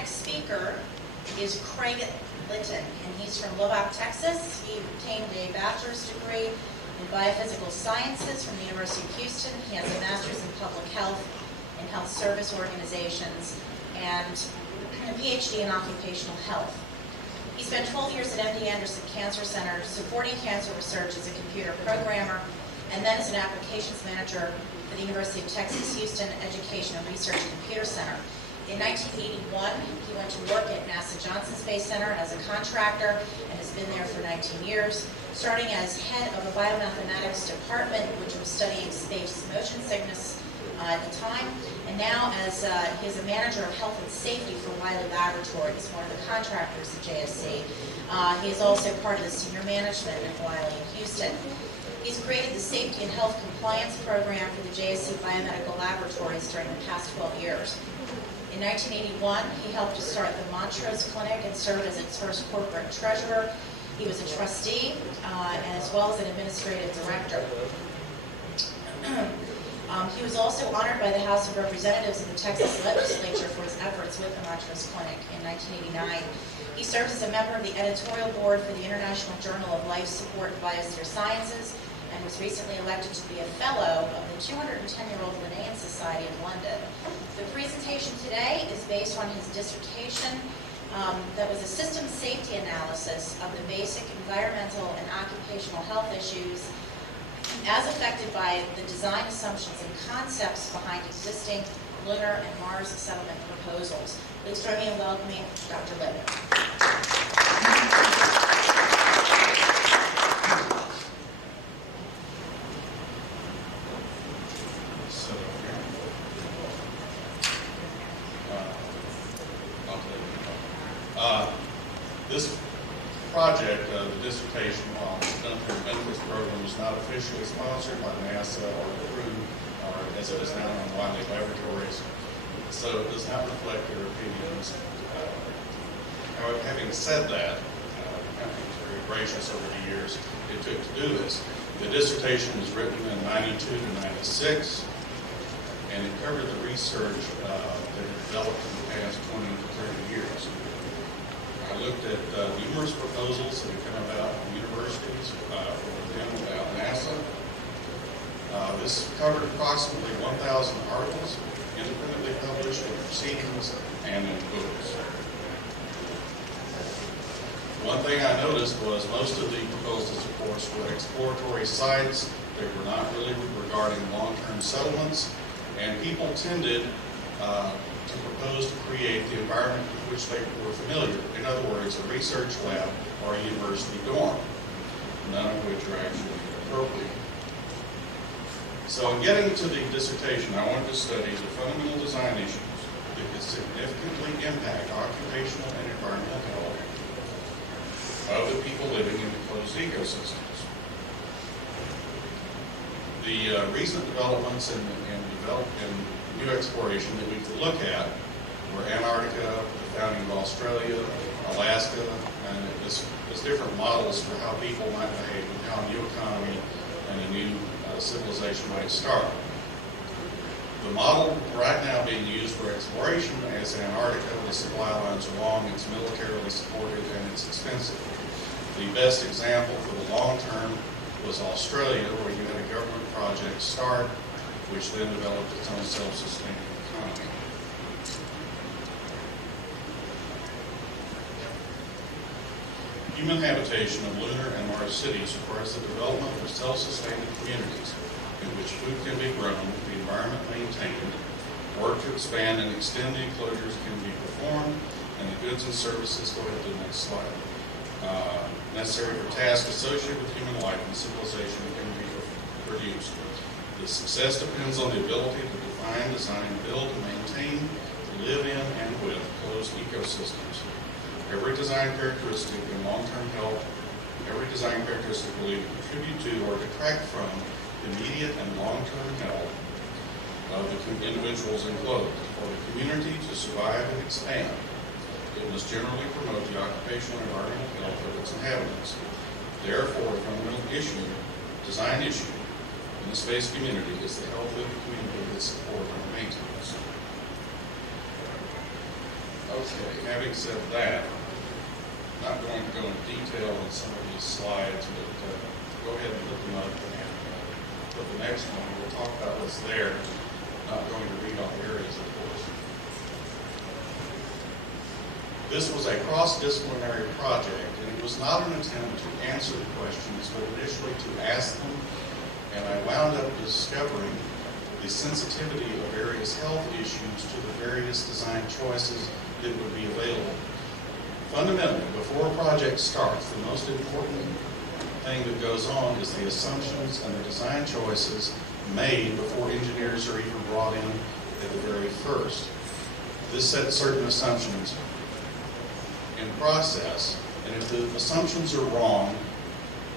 next speaker is Graig Litton, and he's from Lubbock, Texas. He obtained a bachelor's degree in biophysical sciences from the University of Houston. He has a master's in public health and health service organizations, and a PhD in occupational health. He spent 12 years at MD Anderson Cancer Center supporting cancer research as a computer programmer, and then as an applications manager for the University of Texas Houston Education and Research Computer Center. In 1981, he went to work at NASA Johnson Space Center as a contractor and has been there for 19 years, starting as head of a biomathematics department, which was studying space motion sickness at the time, and now as he's a manager of health and safety for Wiley Laboratories, one of the contractors at JSC. He is also part of the senior management at Wiley in Houston. He's created the Safety and Health Compliance Program for the JSC Biomedical Laboratories during the past 12 years. In 1981, he helped to start the Montrose Clinic and served as its first corporate treasurer. He was a trustee as well as an administrative director. He was also honored by the House of Representatives in the Texas legislature for his efforts with the Montrose Clinic in 1989. He serves as a member of the editorial board for the International Journal of Life Support and Biosphere Sciences, and was recently elected to be a fellow of the 210-year-old Linnaean Society of London. The presentation today is based on his dissertation that was a system safety analysis of the basic environmental and occupational health issues as affected by the design assumptions and concepts behind existing lunar and Mars settlement proposals. Please join me in welcoming Dr. Litton. This project, the dissertation on the Untitled Chapter program, was not officially sponsored by NASA or approved, or as it is now in Wiley Laboratories, so it does not reflect their opinions. However, having said that, the company was very gracious over the years it took to do this. The dissertation was written in 92 to 96, and it covered the research that had developed in the past 20 to 30 years. I looked at numerous proposals that have come about from universities, from within about NASA. This covered approximately 1,000 articles, independently published in proceedings and in books. One thing I noticed was most of the proposals, of course, were exploratory sites. They were not really regarding long-term settlements, and people tended to propose to create the environment with which they were familiar. In other words, a research lab or a university dorm, none of which are actually appropriate. So in getting to the dissertation, I wanted to study the fundamental design issues that could significantly impact occupational and environmental health of the people living in enclosed ecosystems. The recent developments in new exploration that we could look at were Antarctica, the founding of Australia, Alaska, and there's different models for how people might behave and how a new economy and a new civilization might start. The model right now being used for exploration is Antarctica. The supply lines are long, it's militarily supported, and it's expensive. The best example for the long term was Australia, where you had a government project start, which then developed its own self-sustaining economy. Human habitation of lunar and Mars cities requires the development of self-sustaining communities in which food can be grown, the environment maintained, work to expand and extend the enclosures can be performed, and the goods and services, go ahead to the next slide, necessary for tasks associated with human life and civilization can be produced. The success depends on the ability to define, design, build, and maintain, live in and with closed ecosystems. Every design characteristic in long-term health, every design characteristic will either contribute to or detract from the immediate and long-term health of the individuals enclosed. For the community to survive and expand, it must generally promote the occupational and environmental health of its inhabitants. Therefore, a fundamental issue, design issue, in the space community is the health of the community that support and maintenance. Okay, having said that, I'm not going to go into detail on some of these slides, but go ahead and put them up and put the next one. We'll talk about what's there. Not going to read all the areas, of course. This was a cross-disciplinary project, and it was not an attempt to answer the questions, but initially to ask them, and I wound up discovering the sensitivity of various health issues to the various design choices that would be available. Fundamentally, before a project starts, the most important thing that goes on is the assumptions and the design choices made before engineers are even brought in at the very first. This sets certain assumptions in process, and if the assumptions are wrong,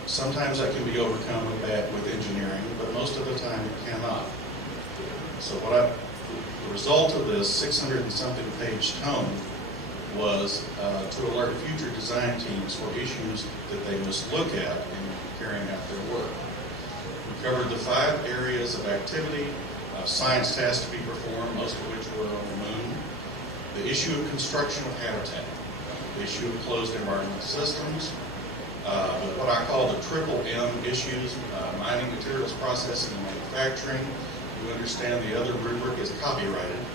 sometimes that can be overcome with engineering, but most of the time it cannot. So the result of this 600 and something page tome was to alert future design teams for issues that they must look at in carrying out their work. We covered the 5 areas of activity, science tasks to be performed, most of which were on the moon, the issue of construction of habitat, the issue of closed environmental systems, what I call the triple M issues, mining, materials processing, and manufacturing. You understand the other rubric is copyrighted,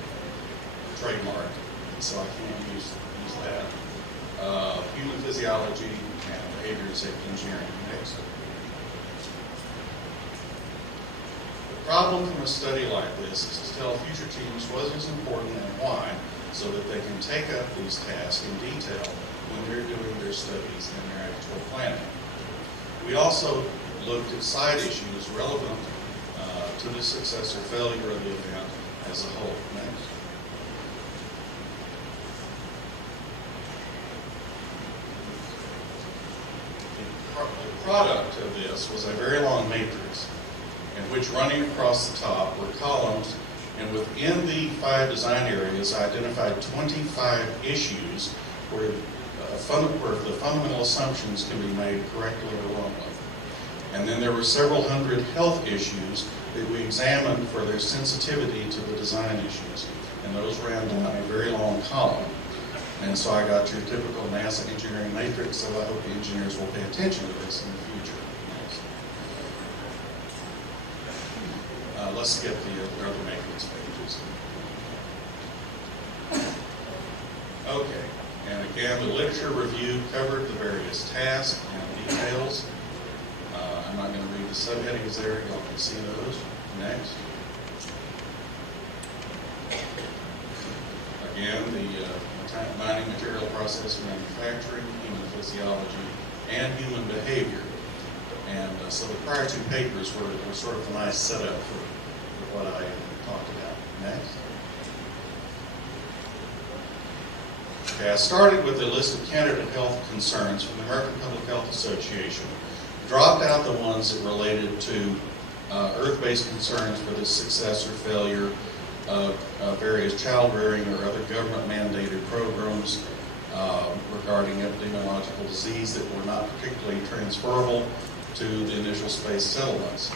trademark, so I can't use that. Human physiology and behavior and safety engineering. Next. The problem from a study like this is to tell future teams what is important and why, so that they can take up these tasks in detail when they're doing their studies and their actual planning. We also looked at side issues relevant to the success or failure of the event as a whole. Next. The product of this was a very long matrix in which running across the top were columns, and within the 5 design areas I identified 25 issues where the fundamental assumptions can be made correctly or wrongly. And then there were several hundred health issues that we examined for their sensitivity to the design issues. And those ran down a very long column. And so I got your typical NASA engineering matrix, so I hope the engineers will pay attention to this in the future. Let's get the other matrix pages. Okay, and again, the literature review covered the various tasks and details. I'm not going to read the subheadings there, y'all can see those. Next. Again, the mining, material processing, manufacturing, human physiology, and human behavior. And so the prior 2 papers were sort of a nice setup for what I talked about. Next. Okay, I started with a list of candidate health concerns from the American Public Health Association. Dropped out the ones that related to earth-based concerns for the success or failure of various child-rearing or other government-mandated programs regarding epidemiological disease that were not particularly transferable to the initial space settlements,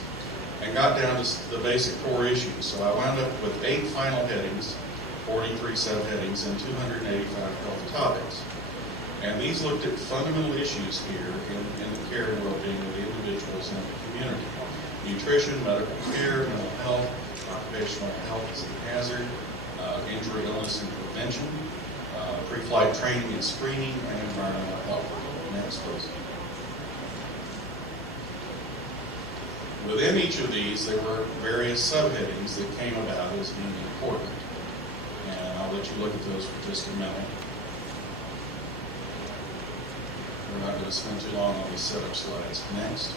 and got down to the basic core issues. So I wound up with 8 final headings, 43 subheadings, and 285 health topics. And these looked at fundamental issues here in the care and well-being of the individuals and the community. Nutrition, medical care, mental health, occupational health as a hazard, injury, illness, and prevention, pre-flight training and screening, and environmental health. Next, please. Within each of these, there were various subheadings that came about as being important. And I'll let you look at those for just a minute. We're not going to spend too long on these setup slides. Next.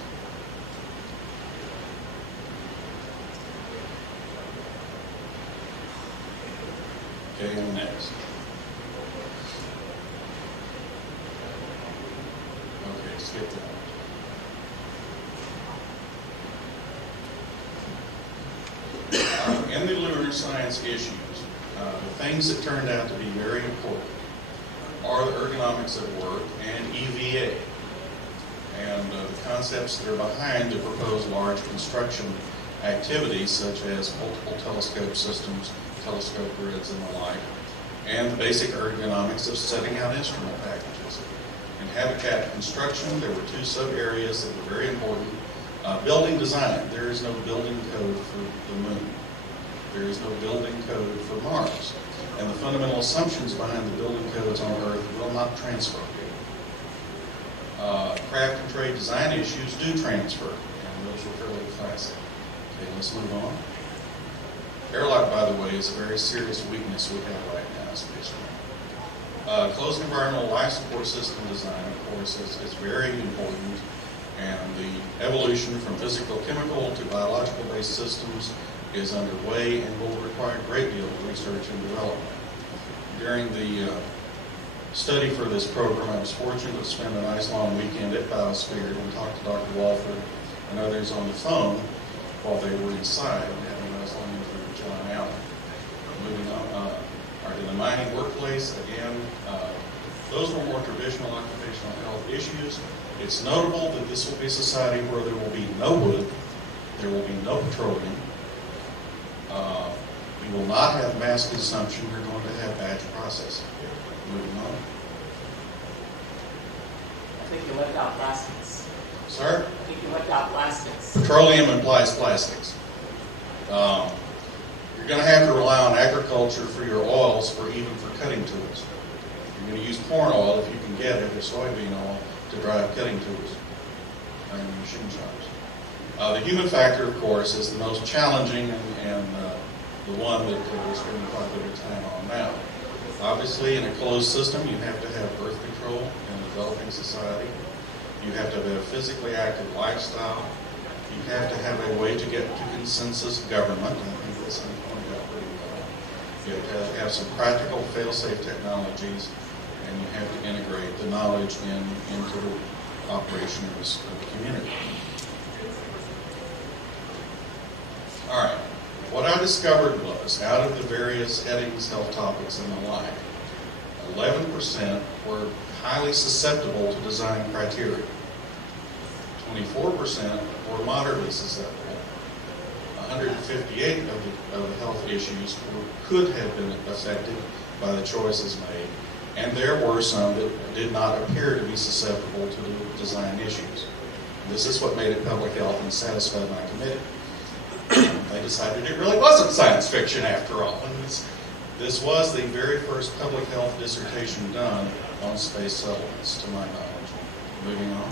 Okay, and next. Okay, skip that. In the lunar science issues, the things that turned out to be very important are the ergonomics of work and EVA, and the concepts that are behind the proposed large construction activities such as multiple telescope systems, telescope grids, and the like. and the basic ergonomics of setting out instrument packages. In habitat construction, there were two sub-areas that were very important. Building design. There is no building code for the moon. There is no building code for Mars. And the fundamental assumptions behind the building codes on Earth will not transfer. Craft and trade design issues do transfer, and those are fairly classic. Okay, let's move on. Airlock, by the way, is a very serious weakness we have right now, especially. Closed environmental life support system design, of course, is very important, and the evolution from physical, chemical to biological-based systems is underway and will require a great deal of research and development. During the study for this program, I was fortunate to spend a nice long weekend at Biosphere and talk to Dr. Walford and others on the phone while they were inside and having a nice long interview with John Allen. Moving on, in the mining workplace, again, those were more traditional occupational health issues. It's notable that this will be a society where there will be no wood, there will be no petroleum, we will not have mass consumption, we're going to have batch processing. Moving on. I think you left out plastics. Sir? I think you left out plastics. Petroleum implies plastics. You're going to have to rely on agriculture for your oils, even for cutting tools. You're going to use corn oil if you can get it, or soybean oil, to drive cutting tools in machine shops. The human factor, of course, is the most challenging and the one that we're spending quite a bit of time on now. Obviously, in a closed system, you have to have birth control in a developing society. You have to have a physically active lifestyle. You have to have a way to get to consensus government. I think that's pointed out pretty well. You have to have some practical fail-safe technologies, and you have to integrate the knowledge into the operation of the community. All right. What I discovered was, out of the various headings, health topics, and the like, 11% were highly susceptible to design criteria. 24% were moderately susceptible. 158 of the health issues could have been affected by the choices made, and there were some that did not appear to be susceptible to the design issues. This is what made it public health and satisfied my committee. They decided it really wasn't science fiction after all. And this was the very first public health dissertation done on space settlements, to my knowledge. Moving on.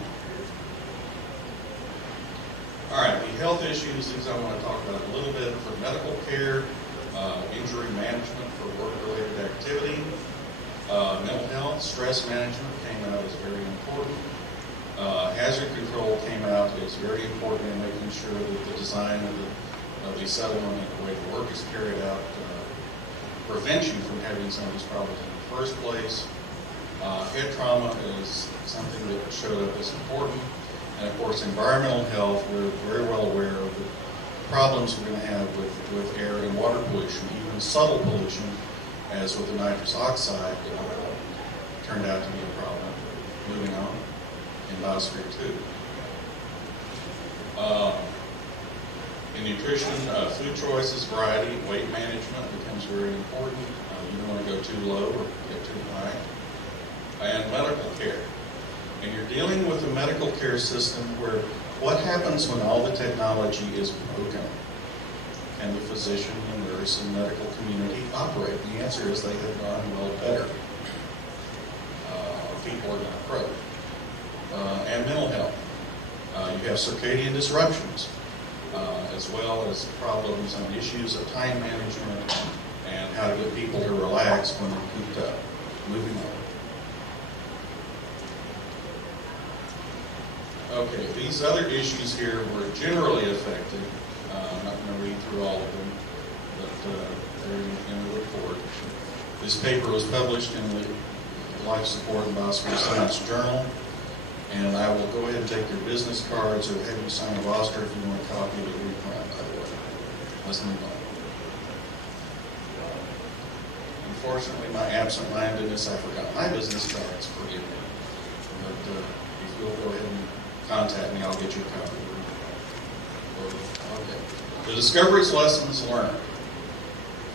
All right, the health issues, things I want to talk about a little bit for medical care, injury management for work-related activity, mental health, stress management came out as very important. Hazard control came out as very important in making sure that the design of the settlement and the way the work is carried out prevents you from having some of these problems in the first place. Head trauma is something that showed up as important. And of course, environmental health, we're very well aware of the problems we're going to have with air and water pollution, even subtle pollution, as with the nitrous oxide turned out to be a problem. Moving on. In Biosphere 2. In nutrition, food choices, variety, weight management becomes very important. You don't want to go too low or get too high. And medical care. And you're dealing with a medical care system where what happens when all the technology is broken? Can the physician, the nurse, and medical community operate? The answer is they have gone well better. People are going to croak. And mental health. You have circadian disruptions, as well as problems and issues of time management and how to get people to relax when they're cooped up. Moving on. Okay, these other issues here were generally affected. I'm not going to read through all of them, but they're in the report. This paper was published in the Life Support and Biosphere Science Journal. And I will go ahead and take your business cards or have you sign a roster if you want a copy of the reprint, by the way. Let's move on. Unfortunately, my absent-mindedness, I forgot my business cards, forgive me. But if you'll go ahead and contact me, I'll get you a copy of the report. Okay. The discoveries lessons learned.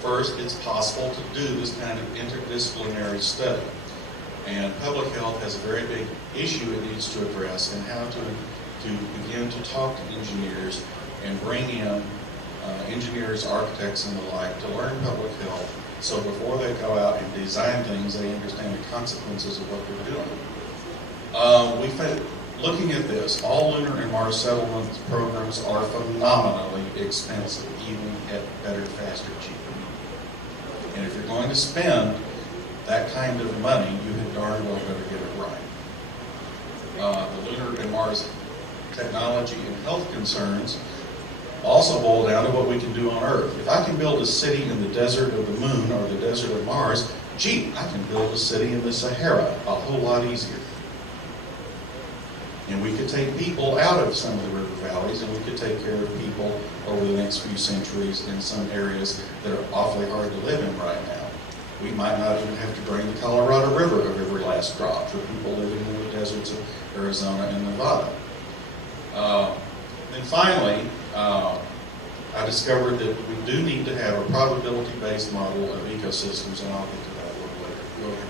First, it's possible to do this kind of interdisciplinary study. And public health has a very big issue it needs to address, and how to begin to talk to engineers and bring in engineers, architects, and the like to learn public health, so before they go out and design things, they understand the consequences of what they're doing. Looking at this, all Lunar and Mars settlement programs are phenomenally expensive, even at better, faster, cheaper. And if you're going to spend that kind of money, you had darn well better get it right. The Lunar and Mars technology and health concerns also boil down to what we can do on Earth. If I can build a city in the desert of the Moon or the desert of Mars, gee, I can build a city in the Sahara a whole lot easier. And we could take people out of some of the river valleys, and we could take care of people over the next few centuries in some areas that are awfully hard to live in right now. We might not even have to drain the Colorado River of every last drop for people living in the deserts of Arizona and Nevada. Then finally, I discovered that we do need to have a probability-based model of ecosystems, and I'll get to that a little later. Go ahead.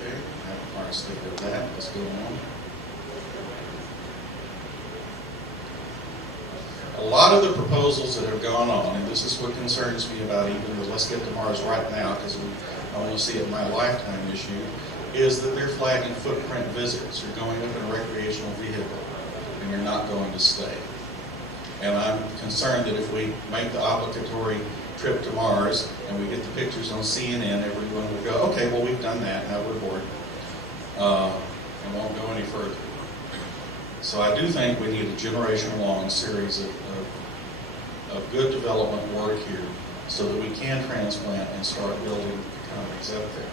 Okay, I have a hard state of that. Let's go on. A lot of the proposals that have gone on, and this is what concerns me about even the Let's Get to Mars right now, because I want to see it in my lifetime issue, is that they're flagging footprint visits. You're going up in a recreational vehicle, and you're not going to stay. And I'm concerned that if we make the obligatory trip to Mars, and we get the pictures on CNN, everyone will go, okay, well, we've done that, now we're bored, and won't go any further. So I do think we need a generation-long series of good development work here so that we can transplant and start building economies up there.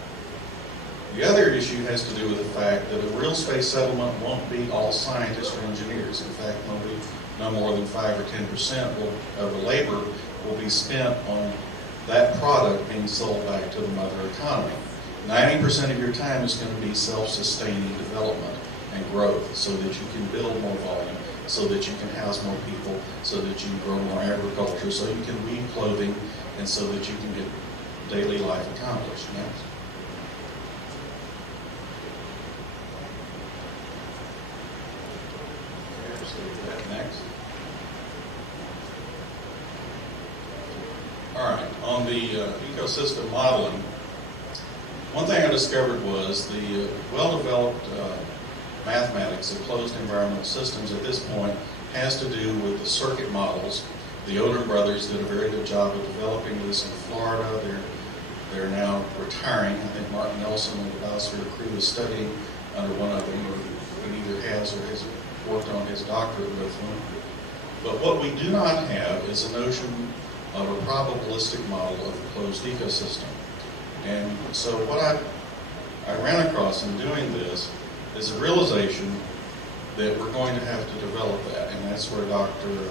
The other issue has to do with the fact that a real space settlement won't be all scientists or engineers. In fact, no more than 5 or 10% of the labor will be spent on that product being sold back to the mother economy. 90% of your time is going to be self-sustaining development and growth, so that you can build more volume, so that you can house more people, so that you can grow more agriculture, so you can weave clothing, and so that you can get daily life accomplished. Yes? Okay, let's do that next. All right, on the ecosystem modeling, one thing I discovered was the well-developed mathematics of closed environmental systems at this point has to do with the circuit models. The Older brothers did a very good job of developing this in Florida. They're now retiring. I think Martin Nelson of the Biosphere crew is studying under one of them, or he either has or has worked on his doctorate with them. But what we do not have is a notion of a probabilistic model of a closed ecosystem. And so what I ran across in doing this is a realization that we're going to have to develop that, and that's where Dr.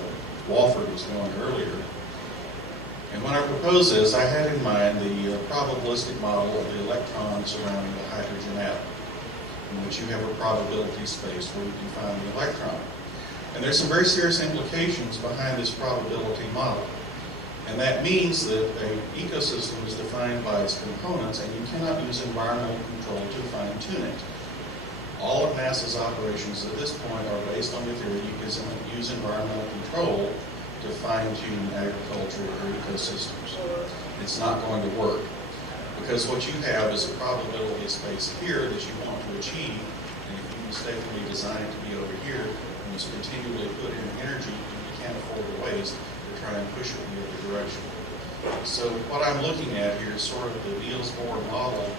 Walford was going earlier. And when I proposed this, I had in mind the probabilistic model of the electron surrounding the hydrogen atom, in which you have a probability space where you can find the electron. And there's some very serious implications behind this probability model. And that means that an ecosystem is defined by its components, and you cannot use environmental control to fine-tune it. All of NASA's operations at this point are based on the theory you can use environmental control to fine-tune agriculture or ecosystems. It's not going to work, because what you have is a probability space here that you want to achieve, and if you mistakenly design it to be over here, and you continually put in energy you can't afford to waste to try and push it in the other direction. So what I'm looking at here is sort of the Niels Bohr model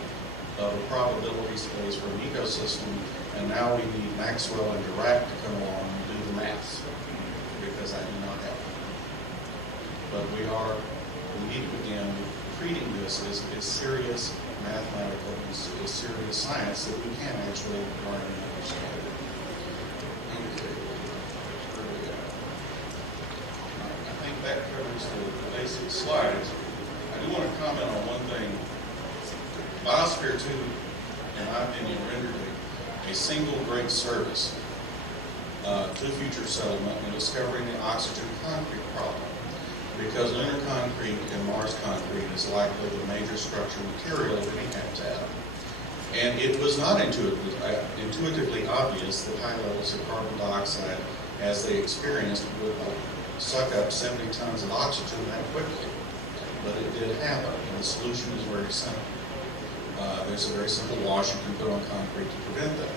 of a probability space for an ecosystem, and now we need Maxwell and Dirac to come along and do the math, because I do not have them. But we need to begin treating this as serious mathematical, as serious science that we can actually learn and understand. Okay, where we go? I think that covers the basic slides. I do want to comment on one thing. Biosphere 2, in my opinion, rendered a a single great service to future settlement in discovering the oxygen concrete problem. Because lunar concrete and Mars concrete is likely the major structural material of any habitat. And it was not intuitively obvious that high levels of carbon dioxide, as they experienced, would suck up 70 tons of oxygen that quickly. But it did happen, and the solution is very simple. There's a very simple wash you can put on concrete to prevent that.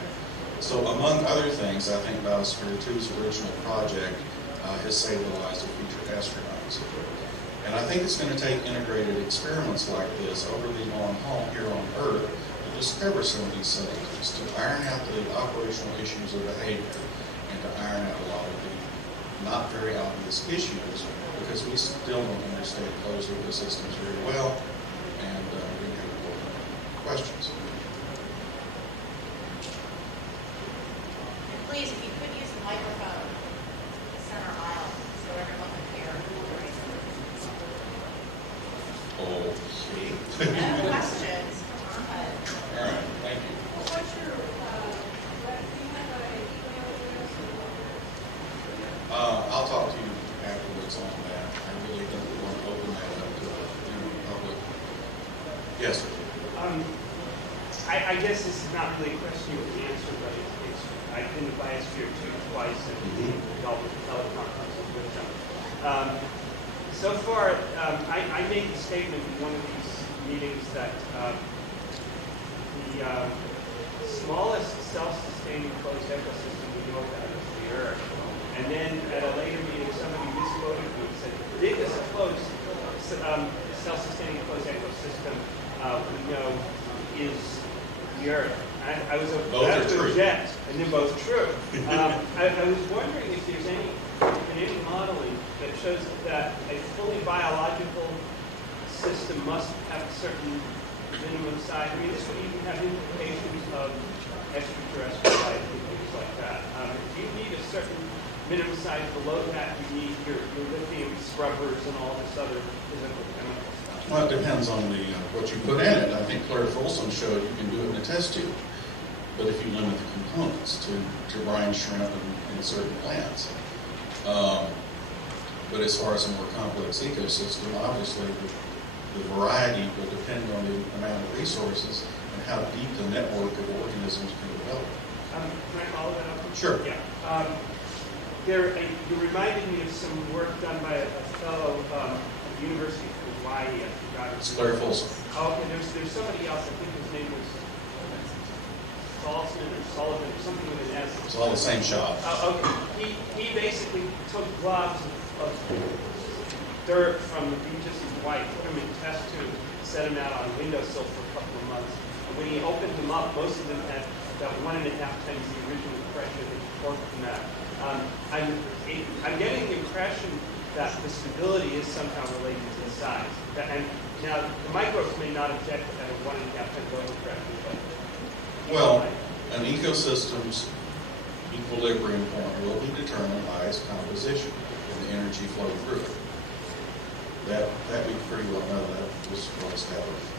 So among other things, I think Biosphere 2's original project has saved the lives of future astronauts. And I think it's going to take integrated experiments like this over the long haul here on Earth to discover some of these subtleties, to iron out the operational issues of behavior, and to iron out a lot of the not very obvious issues, because we still don't understand closed ecosystems very well, and we have important questions. And please, if you could use the microphone, the center aisle, so everyone can hear. Okay. No questions, come on. All right, thank you. What's your, do you have an email address or? I'll talk to you afterwards on that. I really don't want to open that up to the public. Yes, sir. I guess this is not really a question you can answer, but it's I've been to Biosphere 2 twice and dealt with teleconferences with them. So far, I made the statement in one of these meetings that the smallest self-sustaining closed ecosystem we know about is the Earth. And then at a later meeting, somebody misquoted me and said, the biggest closed, self-sustaining closed ecosystem we know is the Earth. I was about to object, and they're both true. I was wondering if there's any modeling that shows that a fully biological system must have a certain minimum size. I mean, this would even have implications of extraterrestrial life and things like that. Do you need a certain minimum size? Below that, you need your lithium scrubbers and all this other physical chemical stuff. Well, it depends on what you put in it. I think Claire Folsom showed you can do it in a test tube, but if you limit the components to brine shrimp and certain plants. But as far as a more complex ecosystem, obviously the variety will depend on the amount of resources and how deep the network of organisms can develop. Can I follow that up? Sure. Yeah. You reminded me of some work done by a fellow at the University of Hawaii. I forgot his It's Claire Folsom. Oh, okay. There's somebody else. I think his name was Salzman or Sullivan or something with an S. It's all the same shop. Oh, okay. He basically took globs of dirt from the beaches of Hawaii, put them in test tubes, set them out on a windowsill for a couple of months. And when he opened them up, most of them had about 1.5 times the original pressure that he torqued them at. I'm getting the impression that the stability is somehow related to the size. And now, the microbes may not object at a 1.5 times overpressure, but... Well, an ecosystem's equilibrium point will be determined by its composition and the energy flow through it. That we pretty well know. That was well established.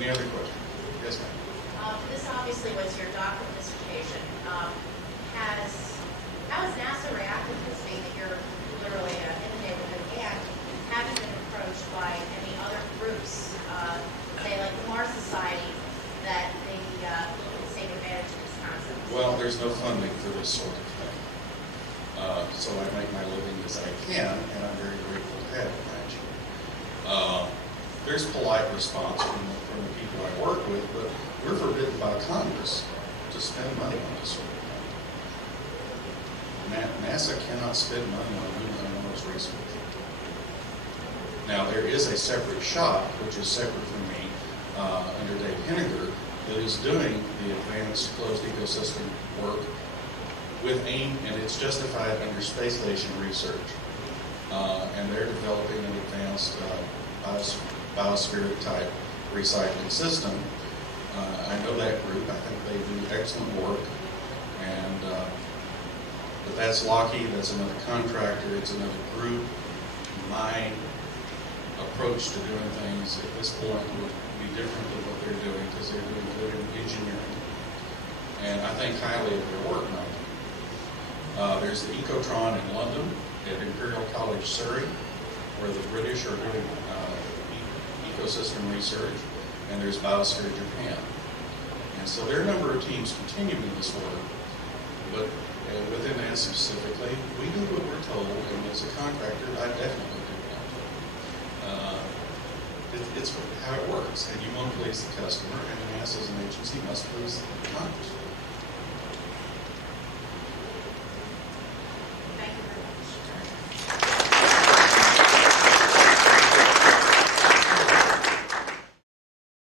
Any other questions? Yes, ma'am. This obviously was your doctoral dissertation. How has NASA reacted to this being that you're literally in the neighborhood, and have you been approached by any other groups, say like the Mars Society, that they look at the same advantage of this concept? Well, there's no funding for this sort of thing. So I make my living as I can, and I'm very grateful to have it, actually. There's polite response from the people I work with, but we're forbidden by Congress to spend money on this sort of thing. NASA cannot spend money on lunar and Mars research. Now, there is a separate shop, which is separate from me, under Dave Henniger, that is doing the advanced closed ecosystem work with AIM, and it's justified under space station research. And they're developing an advanced biosphere-type recycling system. I know that group. I think they do excellent work. And but that's Lockheed. That's another contractor. It's another group. My approach to doing things at this point would be different than what they're doing, because they're doing good engineering. and I think highly of their work, not only. There's the Ecotron in London, at Imperial College Surrey, where the British are doing ecosystem research, and there's Biosphere Japan. And so there are a number of teams continuing this work, but within NASA specifically, we do what we're told, and as a contractor, I definitely do what I'm told. It's how it works, and you want to please the customer, and NASA as an agency must please Congress.